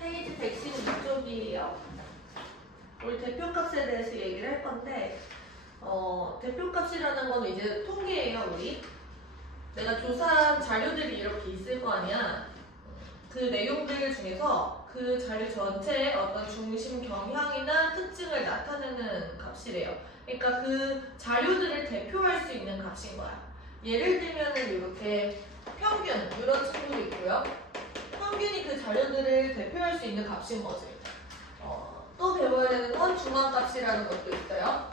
페이지 116쪽이에요. 우리 대표값에 대해서 얘기를 할 건데 대표값이라는 건 이제 통계예요. 우리 내가 조사한 자료들이 이렇게 있을 거 아니야. 그 내용들 중에서 그 자료 전체의 어떤 중심 경향이나 특징을 나타내는 값이래요. 그러니까 그 자료들을 대표할 수 있는 값인 거야. 예를 들면은 이렇게 평균 이런 친구도 있고요. 평균이 그 자료들을 대표할 수 있는 값인 거지. 또 배워야 되는 건 중앙값이라는 것도 있어요.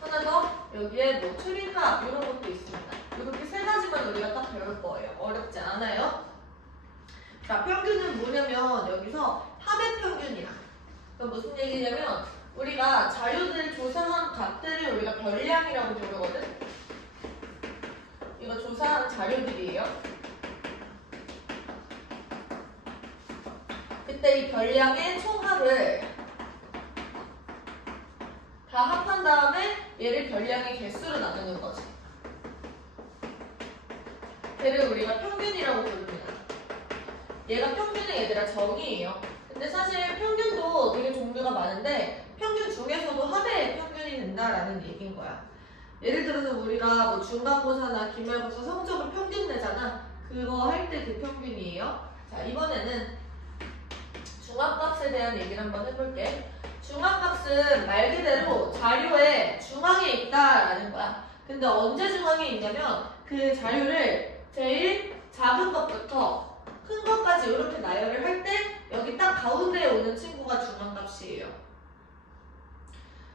하나 더 여기에 뭐 최빈값 이런 것도 있습니다. 이렇게 세 가지만 우리가 딱 배울 거예요. 어렵지 않아요. 자, 평균은 뭐냐면 여기서 합의 평균이야. 그러니까 무슨 얘기냐면 우리가 자료들 조사한 값들을 우리가 별량이라고 부르거든. 이거 조사한 자료들이에요. 그때 이 별량의 총합을 다 합한 다음에 얘를 별량의 개수로 나누는 거지. 걔를 우리가 평균이라고 부릅니다. 얘가 평균의 얘들아 정의예요. 근데 사실 평균도 되게 종류가 많은데 평균 중에서도 합의 평균이 된다라는 얘기인 거야. 예를 들어서 우리가 뭐 중간고사나 기말고사 성적을 평균 내잖아. 그거 할 때 그 평균이에요. 자, 이번에는 중앙값에 대한 얘기를 한번 해볼게. 중앙값은 말 그대로 자료의 중앙에 있다라는 거야. 근데 언제 중앙에 있냐면 그 자료를 제일 작은 것부터 큰 것까지 이렇게 나열을 할 때 여기 딱 가운데에 오는 친구가 중앙값이에요.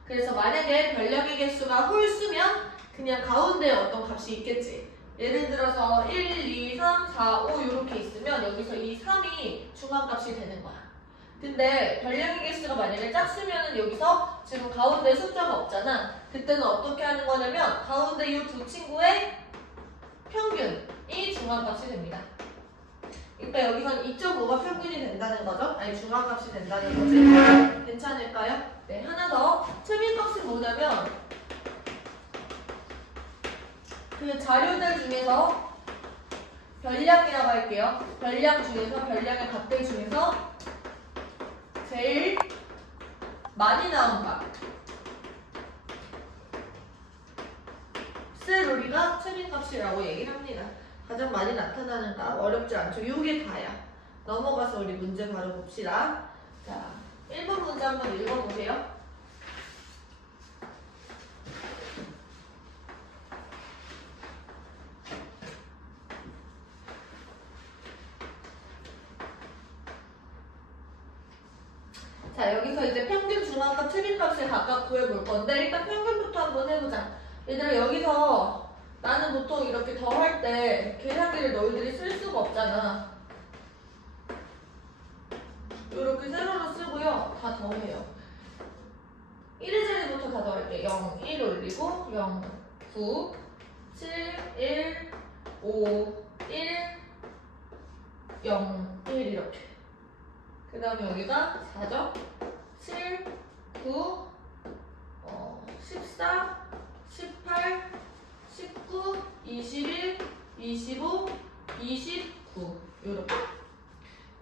그래서 만약에 별량의 개수가 홀수면 그냥 가운데에 어떤 값이 있겠지. 예를 들어서 1, 2, 3, 4, 5 이렇게 있으면 여기서 이 3이 중앙값이 되는 거야. 근데 별량의 개수가 만약에 짝수면은 여기서 지금 가운데 숫자가 없잖아. 그때는 어떻게 하는 거냐면 가운데 이 두 친구의 평균이 중앙값이 됩니다. 그러니까 여기선 2.5가 평균이 된다는 거죠. 아니 중앙값이 된다는 거지. 괜찮을까요? 네, 하나 더. 최빈값이 뭐냐면 그 자료들 중에서 별량이라고 할게요. 별량 중에서 별량의 값들 중에서 제일 많이 나온 값을 우리가 최빈값이라고 얘기를 합니다. 가장 많이 나타나는 값. 어렵지 않죠? 요게 다야. 넘어가서 우리 문제 바로 봅시다. 자, 1번 문제 한번 읽어보세요. 자, 여기서 이제 평균, 중앙값, 최빈값을 각각 구해볼 건데 일단 평균부터 한번 해보자. 얘들아 여기서 나는 보통 이렇게 더할 때 계산기를 너희들이 쓸 수가 없잖아. 이렇게 세로로 쓰고요. 다 더해요. 1의 자리부터 다 더할게. 0, 1 올리고 0, 9, 7, 1, 5, 1, 0, 1 이렇게. 그 다음에 여기가 4죠? 7, 9, 14, 18, 19, 21, 25, 29 이렇게.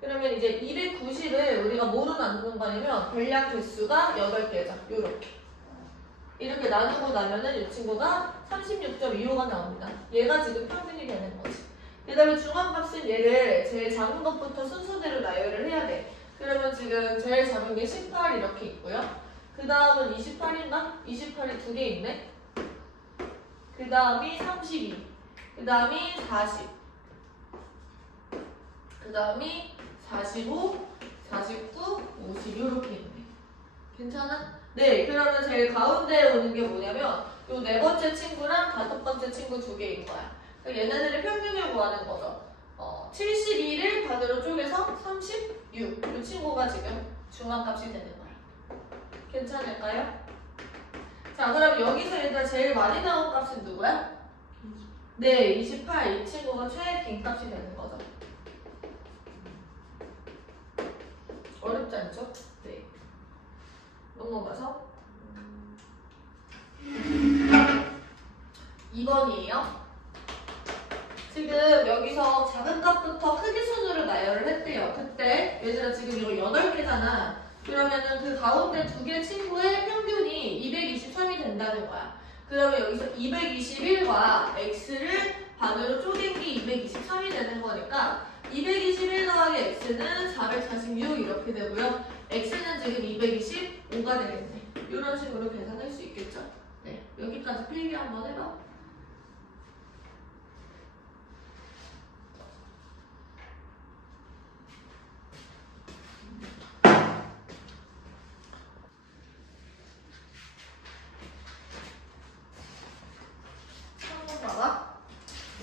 그러면 이제 290을 우리가 뭐로 나누는 거냐면 별량 개수가 8개죠. 이렇게 나누고 나면은 이 친구가 36.25가 나옵니다. 얘가 지금 평균이 되는 거지. 그 다음에 중앙값은 얘를 제일 작은 것부터 순서대로 나열을 해야 돼. 그러면 지금 제일 작은 게 18 이렇게 있고요. 그 다음은 28인가? 28이 두 개 있네. 그 다음이 32. 그 다음이 40. 그 다음이 45, 49, 50 이렇게 있네. 괜찮아? 네, 그러면 제일 가운데에 오는 게 뭐냐면 요 네 번째 친구랑 다섯 번째 친구 두 개인 거야. 그러니까 얘네들의 평균을 구하는 거죠. 72를 반으로 쪼개서 36. 이 친구가 지금 중앙값이 되는 거야. 괜찮을까요? 자, 그럼 여기서 얘들아 제일 많이 나온 값은 누구야? 네, 28. 이 친구가 최빈 값이 되는 거죠. 어렵지 않죠? 네. 넘어가서 2번이에요. 지금 여기서 작은 값부터 크기 순으로 나열을 했대요. 그때 얘들아 지금 이거 8개잖아. 그러면은 그 가운데 2개 친구의 평균이 223이 된다는 거야. 그러면 여기서 221과 x를 반으로 쪼갠 게 223이 되는 거니까 221 더하기 x는 446 이렇게 되고요. x는 지금 225가 되겠네. 이런 식으로 계산할 수 있겠죠? 네, 여기까지 필기 한번 해봐.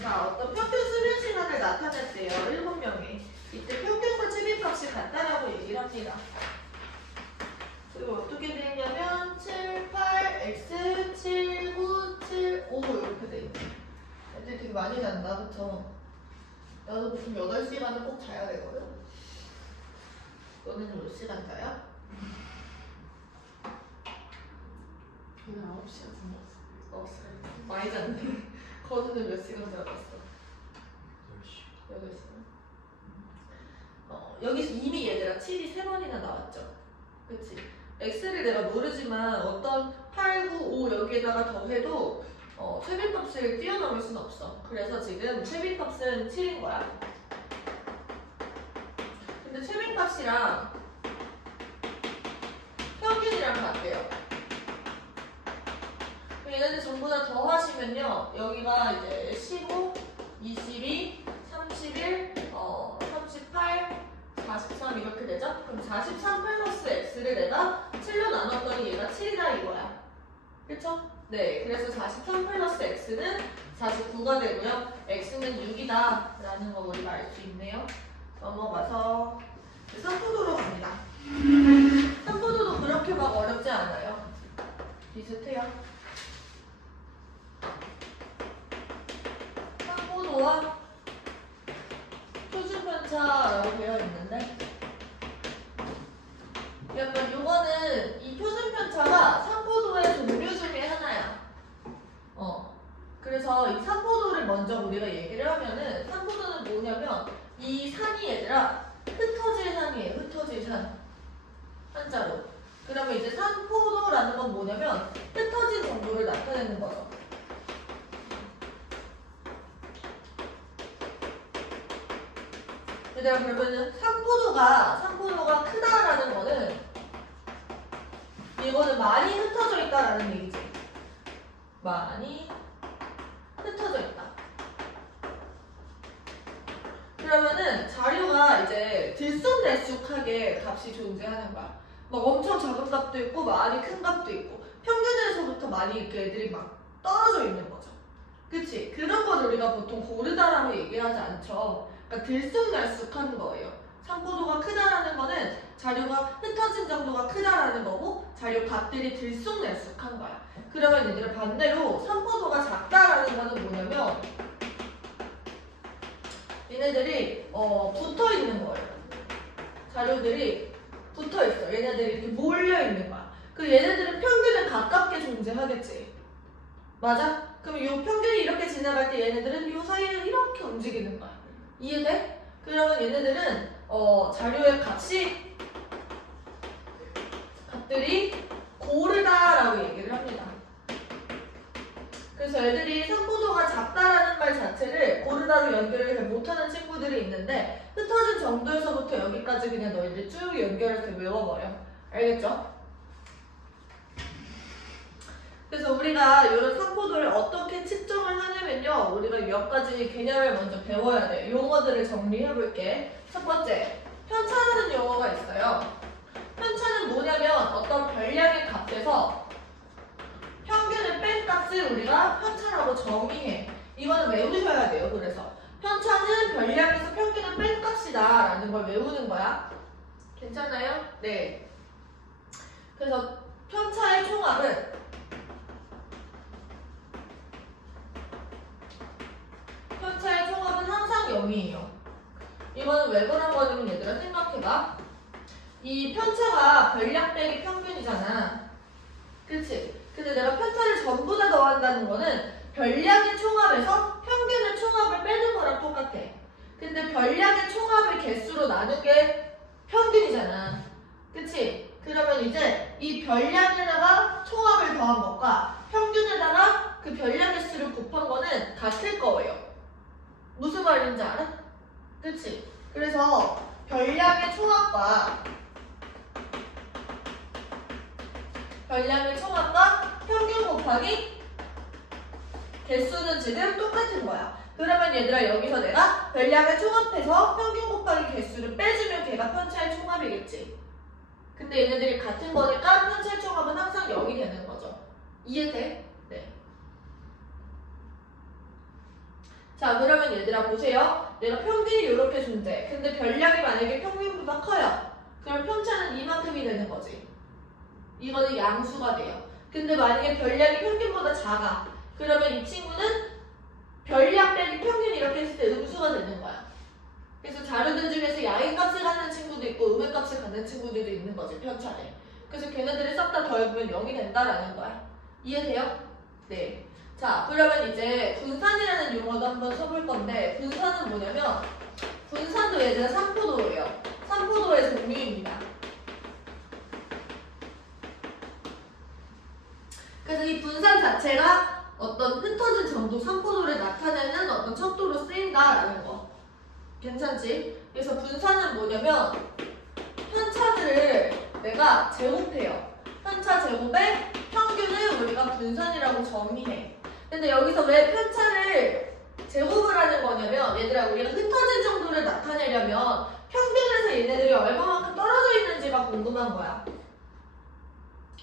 자, 어떤 평균 수면 시간을 나타냈대요. 7명이. 이때 평균과 최빈값이 같다라고 얘기를 합니다. 그리고 어떻게 되냐면 7, 8, x, 7, 9, 7, 5 이렇게 돼 있네. 애들이 되게 많이 잔다, 그쵸? 나도 보통 8시간은 꼭 자야 되거든. 너는 몇 시간 자요? 저는 9시간 없어. 많이 잤네. 건우는 몇 시간 자봤어? 8시간. 여기서 이미 얘들아 7이 3번이나 나왔죠? 그치? x를 내가 모르지만 어떤 8, 9, 5 여기에다가 더해도 최빈값을 뛰어넘을 수는 없어. 그래서 지금 최빈값은 7인 거야. 근데 최빈값이랑 평균이랑 같대요. 얘네들 전부 다 더하시면요. 여기가 이제 15, 22, 31, 38, 43 이렇게 되죠? 그럼 43 플러스 x를 내가 7로 나눴더니 얘가 7이다 이거야. 그쵸? 네, 그래서 43 플러스 x는 49가 되고요. x는 6이다 라는 거 우리가 알 수 있네요. 넘어가서 3포도로 갑니다. 3포도도 그렇게 막 어렵지 않아요. 비슷해요. 3포도와 표준편차라고 되어 있는데 약간 요거는 이 표준편차가 3포도의 종류 중에 하나야. 그래서 이 3포도를 먼저 우리가 얘기를 하면은 3포도는 뭐냐면 이 산이 얘들아 흩어질 산이에요. 흩어질 산. 한자로. 그러면 이제 3포도라는 건 뭐냐면 흩어진 정도를 나타내는 거죠. 얘들아 그러면은 3포도가 크다라는 거는 이거는 많이 흩어져 있다라는 얘기지. 많이 흩어져 있다. 그러면은 자료가 이제 들쑥날쑥하게 값이 존재하는 거야. 막 엄청 작은 값도 있고 많이 큰 값도 있고 평균에서부터 많이 이렇게 애들이 막 떨어져 있는 거죠. 그치? 그런 걸 우리가 보통 고르다라고 얘기하지 않죠. 그러니까 들쑥날쑥한 거예요. 3포도가 크다라는 거는 자료가 흩어진 정도가 크다라는 거고 자료 값들이 들쑥날쑥한 거야. 그러면 얘들아 반대로 3포도가 작다라는 거는 뭐냐면 얘네들이 붙어 있는 거예요. 자료들이 붙어 있어. 얘네들이 이렇게 몰려 있는 거야. 그 얘네들은 평균에 가깝게 존재하겠지. 맞아? 그럼 이 평균이 이렇게 지나갈 때 얘네들은 이 사이에 이렇게 움직이는 거야. 이해돼? 그러면 얘네들은 자료의 값들이 고르다라고 얘기를 합니다. 그래서 애들이 3포도가 작다라는 말 자체를 고르다로 연결을 못하는 친구들이 있는데 흩어진 정도에서부터 여기까지 그냥 너희들 쭉 연결해서 외워버려. 알겠죠? 그래서 우리가 이런 3포도를 어떻게 측정을 하냐면요. 우리가 몇 가지 개념을 먼저 배워야 돼. 용어들을 정리해볼게. 첫 번째, 편차라는 용어가 있어요. 편차는 뭐냐면 어떤 별량의 값에서 평균을 뺀 값을 우리가 편차라고 정의해. 이거는 외우셔야 돼요. 그래서 편차는 별량에서 평균을 뺀 값이다 라는 걸 외우는 거야. 괜찮아요? 네. 그래서 편차의 총합은 항상 0이에요. 이거는 왜 그런 거냐면 얘들아 생각해봐. 이 편차가 별량 빼기 평균이잖아. 그치? 근데 내가 편차를 전부 다 더한다는 거는 별량의 총합에서 평균의 총합을 빼는 거랑 똑같아. 근데 별량의 총합을 개수로 나누 별량에다가 총합을 더한 것과 평균에다가 그 별량의 수를 곱한 거는 같을 거예요. 무슨 말인지 알아? 그치? 그래서 별량의 총합과 평균 곱하기 개수는 지금 똑같은 거야. 그러면 얘들아 여기서 내가 별량을 총합해서 평균 곱하기 개수를 빼주면 걔가 편차의 총합이겠지. 근데 얘네들이 같은 거니까 편차의 총합은 항상 0이 되는 거죠. 이해돼? 네. 자 그러면 얘들아 보세요. 내가 평균이 이렇게 준대. 근데 별량이 만약에 평균보다 커요. 그럼 편차는 이만큼이 되는 거지. 이거는 양수가 돼요. 근데 만약에 별량이 평균보다 작아. 그러면 이 친구는 별량 빼기 평균 이렇게 했을 때 음수가 되는 거야. 그래서 자료들 중에서 양의 값을 갖는 친구도 있고 음의 값을 갖는 친구들도 있는 거지, 편차를. 그래서 걔네들을 싹 다 더해보면 0이 된다라는 거야. 이해돼요? 네. 자, 그러면 이제 분산이라는 용어도 한번 써볼 건데 분산은 뭐냐면 분산도 얘들아 삼포도예요. 삼포도의 종류입니다. 그래서 이 분산 자체가 어떤 흩어진 정도 삼포도를 나타내는 어떤 척도로 쓰인다라는 거. 괜찮지? 그래서 분산은 뭐냐면 편차들을 내가 제곱해요. 편차 제곱에 평균을 우리가 분산이라고 정의해. 근데 여기서 왜 편차를 제곱을 하는 거냐면 얘들아 우리가 흩어진 정도를 나타내려면 평균에서 얘네들이 얼마만큼 떨어져 있는지가 궁금한 거야.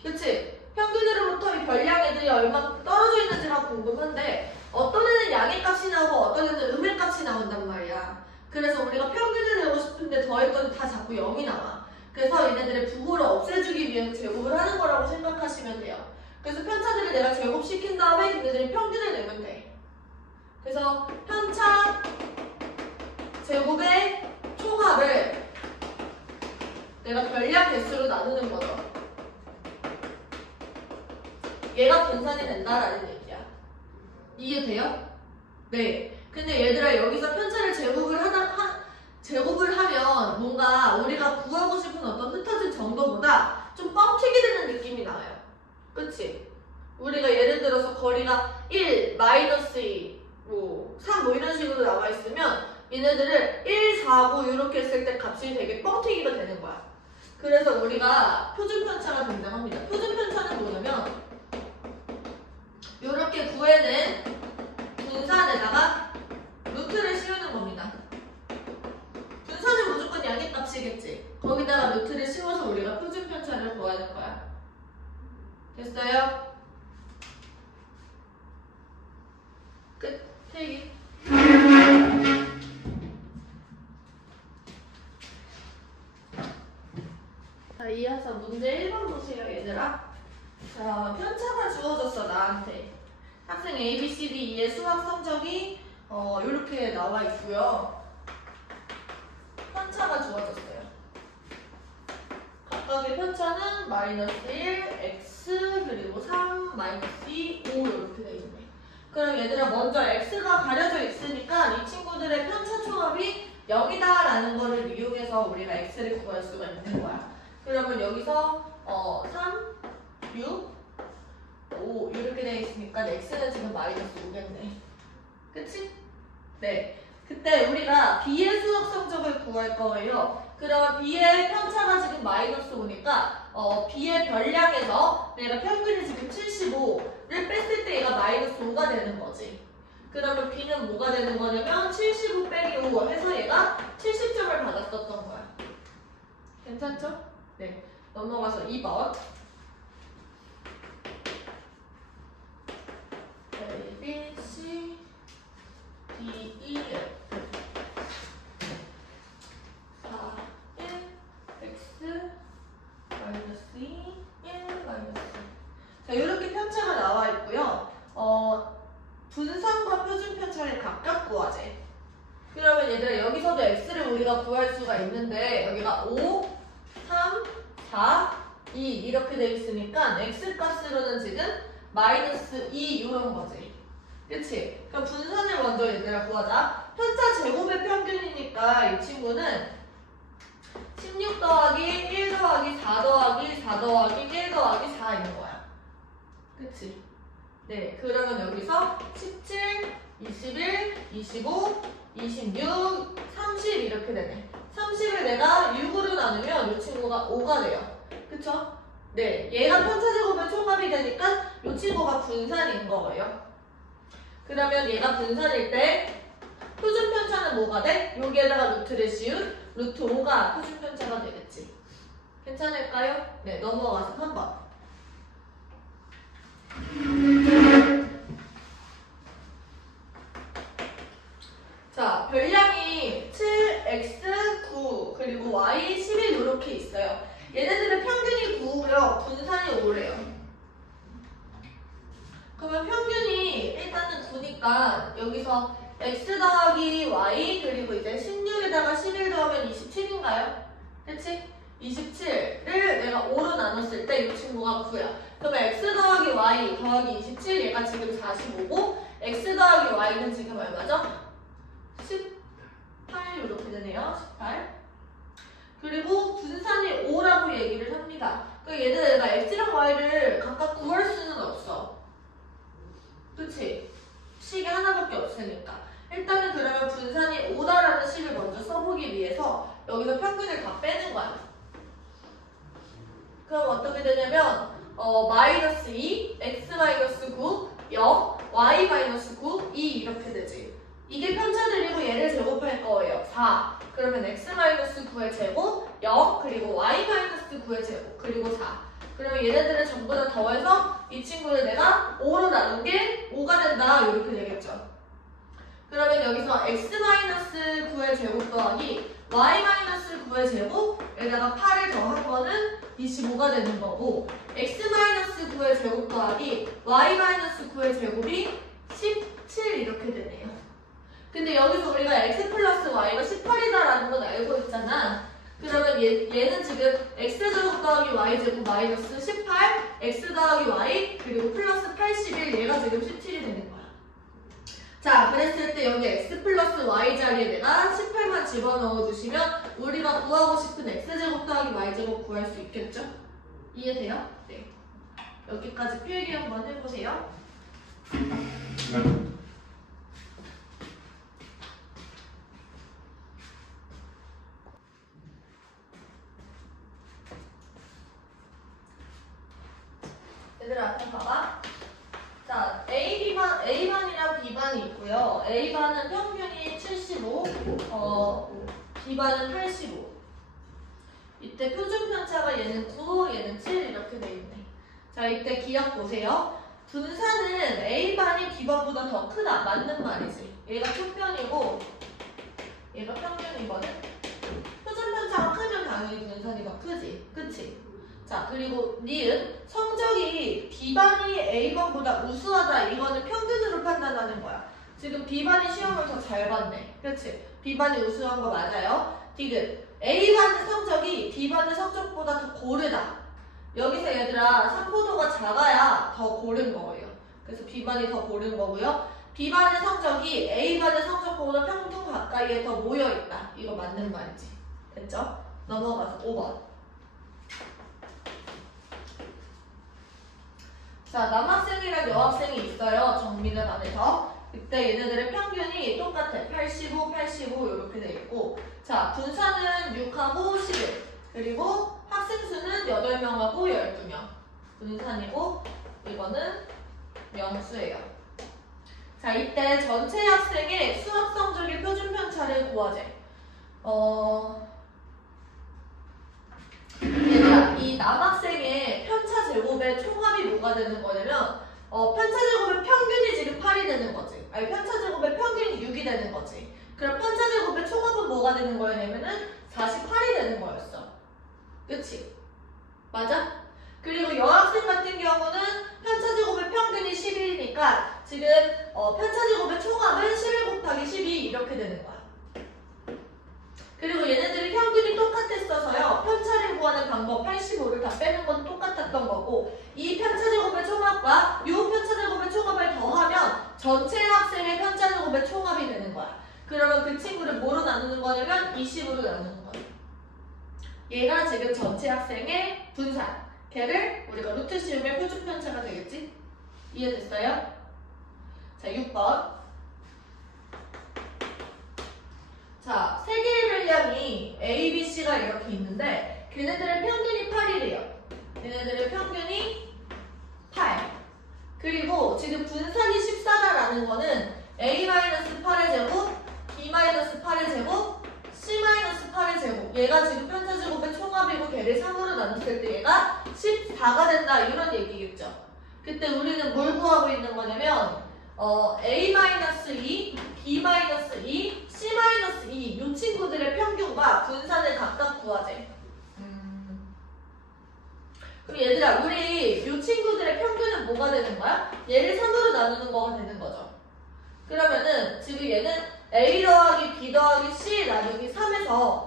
그치? 평균으로부터 이 별량 애들이 얼마만큼 떨어져 있는지가 궁금한데 어떤 애는 양의 값이 나오고 어떤 애는 음의 값이 나온단 말이야. 그래서 우리가 평균을 내고 싶은데 더했더니 다 자꾸 0이 나와. 그래서 얘네들의 부호를 없애주기 위해서 제곱을 하는 거라고 생각하시면 돼요. 그래서 편차들을 내가 제곱시킨 다음에 얘네들이 평균을 내면 돼. 그래서 편차 제곱의 총합을 내가 별량 개수로 나누는 거죠. 얘가 분산이 된다라는 얘기야. 이해돼요? 네. 근데 얘들아 여기서 편차를 제곱을 하면 뭔가 우리가 구하고 싶은 어떤 흩어진 정도보다 좀 뻥튀기 되는 느낌이 나요. 그치? 우리가 예를 들어서 거리가 1, 마이너스 2, 3 이런 식으로 나와 있으면 얘네들을 1, 4, 5 이렇게 했을 때 값이 되게 뻥튀기가 되는 거야. 그래서 우리가 표준편차가 등장합니다. 표준편차는 뭐냐면 이렇게 구해낸 분산에다가 루트를 씌우는 겁니다. 분산은 무조건 양의 값이겠지. 거기다가 루트를 씌워서 우리가 표준편차를 구하는 거야. 됐어요? 끝. 필기. 자, 이어서 문제 1번 보세요, 얘들아. 자, 편차가 주어졌어, 나한테. 학생 A, B, C, D, E의 수학 성적이 이렇게 나와 있고요. 편차가 주어졌어요. 각각의 편차는 마이너스 1, x, 그리고 3, 마이너스 2, 5 이렇게 돼 있네. 그럼 얘들아 먼저 x가 가려져 있으니까 이 친구들의 편차 총합이 0이다라는 거를 이용해서 우리가 x를 구할 수가 있는 거야. 그러면 여기서 3, 6, 5 이렇게 되어 있으니까 x는 지금 마이너스 5겠네. 그치? 네. 그때 우리가 b의 수학 성적을 구할 거예요. 그러면 b의 편차가 지금 마이너스 5니까 b의 별량에서 내가 평균이 지금 75를 뺐을 때 얘가 마이너스 5가 되는 거지. 그러면 b는 뭐가 되는 거냐면 75 빼기 5 해서 얘가 70점을 받았었던 거야. 괜찮죠? 네. 넘어가서 2번. A, B, C, D, E, F 4, 1, X, 마이너스 2, 1, 마이너스 2. 자, 이렇게 편차가 나와 있고요. 분산과 표준 편차를 각각 구하재. 그러면 얘들아 여기서도 X를 우리가 구할 수가 있는데 여기가 5, 3, 4, 2 이렇게 돼 있으니까 X 값으로는 지금 마이너스 2 이런 거지. 그치? 그럼 분산을 먼저 얘들아 구하자. 편차 제곱의 평균이니까 이 친구는 16 더하기 1 더하기 4 더하기 4 더하기 1 더하기 4 있는 거야. 그치? 네, 그러면 여기서 17, 21, 25, 26, 30 이렇게 되네. 30을 내가 6으로 나누면 이 친구가 5가 돼요. 그쵸? 네, 얘가 편차제곱의 총합이 되니까 이 친구가 분산인 거예요. 그러면 얘가 분산일 때 표준 편차는 뭐가 돼? 여기에다가 루트를 씌운 루트 5가 표준 편차가 되겠지. 괜찮을까요? 네, 넘어가서 3번. 자, 별량이 7, x 9, 그리고 y 11 이렇게 있어요. 얘네들의 평균이 9고요. 분산이 5래요. 그러면 평균이 일단은 9니까 여기서 x 더하기 y 그리고 이제 16에다가 11 더하면 27인가요? 그치? 27을 내가 5로 나눴을 때 이 친구가 9야. 그러면 x 더하기 y 더하기 27 얘가 지금 45고 x 더하기 y는 지금 얼마죠? 18 이렇게 되네요. 18. 그리고 분산이 5라고 얘기를 합니다. 그러니까 얘는 내가 x랑 y를 각각 구할 수는 없어. 그치? 식이 하나밖에 없으니까. 일단은 그러면 분산이 5다라는 식을 먼저 써보기 위해서 여기서 평균을 다 빼는 거야. 그럼 어떻게 되냐면 마이너스 2, x 마이너스 9, 0, y 마이너스 9, 2 이렇게 되지. 이게 편차들이고 얘를 제곱할 거예요. 4. 그러면 x 마이너스 9의 제곱, 0, 그리고 y 마이너스 9의 제곱, 그리고 4. 그러면 얘네들을 전부 다 더해서 이 친구를 내가 5로 나눈 게 5가 된다. 이렇게 되겠죠. 그러면 여기서 x 마이너스 9의 제곱 더하기 y 마이너스 9의 제곱에다가 8을 더한 거는 25가 되는 거고 x 마이너스 9의 제곱 더하기 y 마이너스 9의 제곱이 17 이렇게 되네요. 근데 여기서 우리가 x 플러스 y가 18이다라는 건 알고 있잖아. 그러면 얘는 지금 x제곱 더하기 y제곱 마이너스 18, x 더하기 y 그리고 플러스 81 얘가 지금 17이 되는 거야. 자, 그랬을 때 여기 x 플러스 y 자리에 내가 18만 집어넣어 주시면 우리가 구하고 싶은 x제곱 더하기 y제곱 구할 수 있겠죠? 이해돼요? 네. 여기까지 필기 한번 해보세요. 얘들아, 한번 봐봐. 자, A반이랑 B반이 있고요. A반은 평균이 75, B반은 85. 이때 표준 편차가 얘는 9, 얘는 7 이렇게 돼 있네. 자, 이때 기억 보세요. 분산은 A반이 B반보다 더 크다. 맞는 말이지. 얘가 초편이고 얘가 평균이거든. 표준 편차가 크면 당연히 분산이 더 크지. 그치? 자, 그리고 니은 성적이 B반이 A반보다 우수하다. 이거는 평균으로 판단하는 거야. 지금 B반이 시험을 더 잘 봤네. 그렇지? B반이 우수한 거 맞아요. 디귿 A반의 성적이 B반의 성적보다 더 고르다. 여기서 얘들아 상보도가 작아야 더 고른 거예요. 그래서 B반이 더 고른 거고요. B반의 성적이 A반의 성적보다 평균 가까이에 더 모여있다. 이거 맞는 말이지. 됐죠? 넘어가서 5번. 자, 남학생이랑 여학생이 있어요. 정민은 안에서. 이때 얘네들의 평균이 똑같아. 85, 85 이렇게 돼 있고 자, 분산은 6하고 11 그리고 학생 수는 8명하고 12명 분산이고 이거는 명수예요. 자, 이때 전체 학생의 수학 성적의 표준 편차를 구하재. 얘들아, 이 남학생의 편차 제곱의 총합이 뭐가 되는 거냐면 편차 제곱의 평균이 지금 8이 되는 거지. 아니, 편차 제곱의 평균이 6이 되는 거지. 그럼 편차 제곱의 총합은 뭐가 되는 거냐면은 48이 되는 거였어. 그치? 맞아? 그리고 여학생 같은 경우는 편차 제곱의 평균이 11이니까 지금 편차 제곱의 총합은 11 곱하기 12 이렇게 되는 거야. 그리고 얘네들이 평균이 똑같았어서요. 편차를 구하는 방법 85를 다 빼는 건 똑같았던 거고 이 편차 제곱의 총합과 이 편차 제곱의 총합을 더하면 전체 학생의 편차 제곱의 총합이 되는 거야. 그러면 그 친구를 뭐로 나누는 거냐면 20으로 나누는 거야. 얘가 지금 전체 학생의 분산. 걔를 우리가 루트 씌우면 표준편차가 되겠지? 이해됐어요? 자, 6번. 자, 세 개의 별량이 A, B, C가 이렇게 있는데 걔네들의 평균이 8이래요. 얘네들의 평균이 8. 그리고 지금 분산이 14다라는 거는 A-8의 제곱, B-8의 제곱, C-8의 제곱. 얘가 지금 편차제곱의 총합이고 걔를 3으로 나눴을 때 얘가 14가 된다. 이런 얘기겠죠. 그때 우리는 뭘 구하고 있는 거냐면 A-2, B-2, C-2 이 친구들의 평균과 분산을 각각 구하재. 그럼 얘들아, 우리 이 친구들의 평균은 뭐가 되는 거야? 얘를 3으로 나누는 거가 되는 거죠. 그러면은 지금 얘는 A 더하기 B 더하기 C 나누기 3에서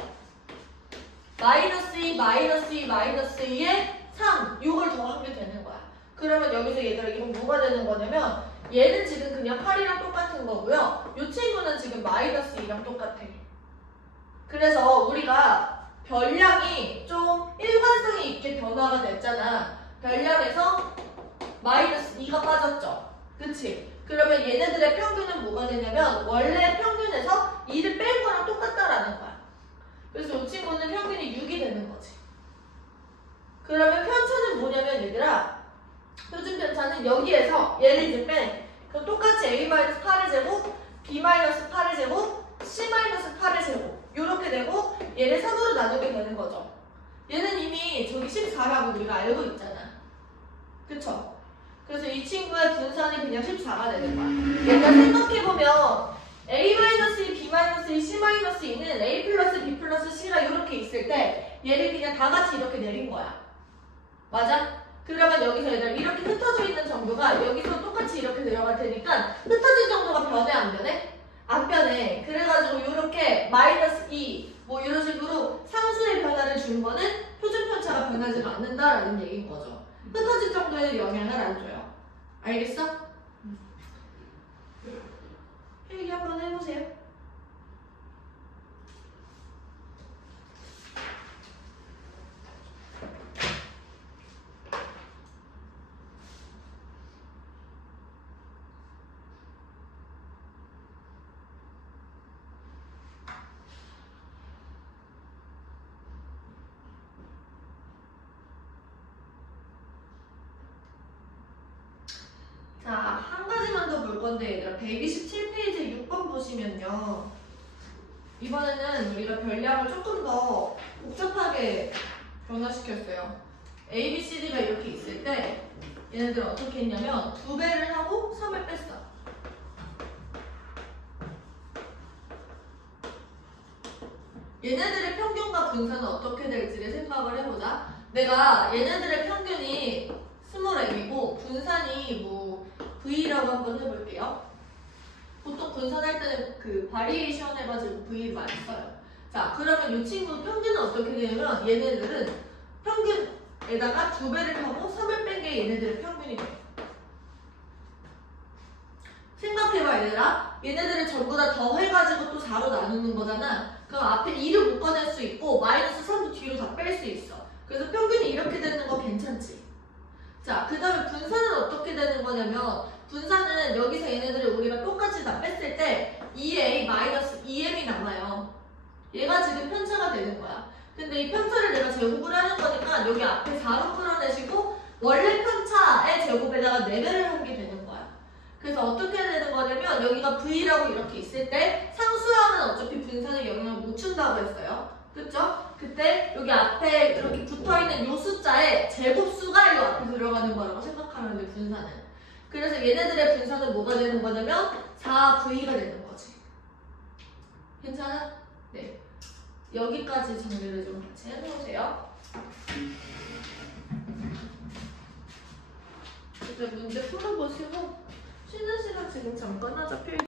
마이너스 2, 마이너스 2, 마이너스 2에 3 이걸 더한 게 되는 거야. 그러면 여기서 얘들아 이건 뭐가 되는 거냐면 얘는 지금 그냥 8이랑 똑같은 거고요. 이 친구는 지금 마이너스 2랑 똑같아. 그래서 우리가 별량이 좀 일관성이 있게 변화가 됐잖아. 별량에서 마이너스 2가 빠졌죠. 그치? 그러면 얘네들의 평균은 뭐가 되냐면 원래 평균에서 2를 뺀 거랑 똑같다라는 거야. 그래서 이 친구는 평균이 6이 되는 거지. 그러면 편차는 뭐냐면 얘들아, 표준 편차는 여기에서 얘를 이제 빼. 그럼 똑같이 A-8의 제곱, B-8의 제곱, C-8의 제곱 이렇게 되고 얘를 3으로 나누게 되는 거죠. 얘는 이미 저기 14라고 우리가 알고 있잖아. 그쵸? 그래서 이 친구의 분산이 그냥 14가 되는 거야. 얘가 생각해보면 A-2, B-2, C-2는 A 플러스 B 플러스 C가 이렇게 있을 때 얘를 그냥 다 같이 이렇게 내린 거야. 맞아? 그러면 여기서 얘들아 이렇게 흩어져 있는 정도가 여기서 똑같이 이렇게 내려갈 테니까 흩어진 정도가 변해 안 변해? 안 변해. 그래가지고 이렇게 마이너스 2 뭐 이런 식으로 상수의 변화를 준 거는 표준 편차가 변하지가 않는다라는 얘기인 거죠. 흩어질 정도의 영향을 안 줘요. 알겠어? 얘기 한번 해보세요. 자, 한 가지만 더 볼 건데 얘들아 127페이지 6번 보시면요. 이번에는 우리가 별량을 조금 더 복잡하게 변화시켰어요. A, B, C, D가 이렇게 있을 때 얘네들은 어떻게 했냐면 2배를 하고 3을 뺐어. 얘네들의 평균과 분산은 어떻게 될지를 생각을 해보자. 내가 얘네들의 평균이 20M이고 분산이 뭐 V라고 한번 해볼게요. 보통 분산할 때는 그 바리에이션 해가지고 V를 많이 써요. 자, 그러면 이 친구 평균은 어떻게 되냐면 얘네들은 평균에다가 2배를 하고 3을 뺀 게 얘네들의 평균이 돼. 생각해봐 얘들아. 얘네들을 전부 다 더해가지고 또 4로 나누는 거잖아. 그럼 앞에 2를 못 꺼낼 수 있고 마이너스 3도 뒤로 다 뺄 수 있어. 그래서 평균이 이렇게 되는 거 괜찮지? 자, 그 다음에 분산은 어떻게 되는 거냐면 분산은 여기서 얘네들을 우리가 똑같이 다 뺐을 때 2a-2m이 남아요. 얘가 지금 편차가 되는 거야. 근데 이 편차를 내가 제곱을 하는 거니까 여기 앞에 4로 끌어내시고 원래 편차의 제곱에다가 4배를 하게 되는 거야. 그래서 어떻게 되는 거냐면 여기가 V라고 이렇게 있을 때 상수항은 어차피 분산에 영향을 못 준다고 했어요. 그쵸? 그때 여기 앞에 이렇게 붙어있는 이 숫자에 제곱수가 이 앞에 들어가는 거라고 생각하면 돼, 분산은. 그래서 얘네들의 분산은 뭐가 되는 거냐면 4V가 되는 거지. 괜찮아? 네. 여기까지 정리를 좀 같이 해놓으세요. 이제 문제 풀어보시고 쉬는 시간 지금 잠깐 하자.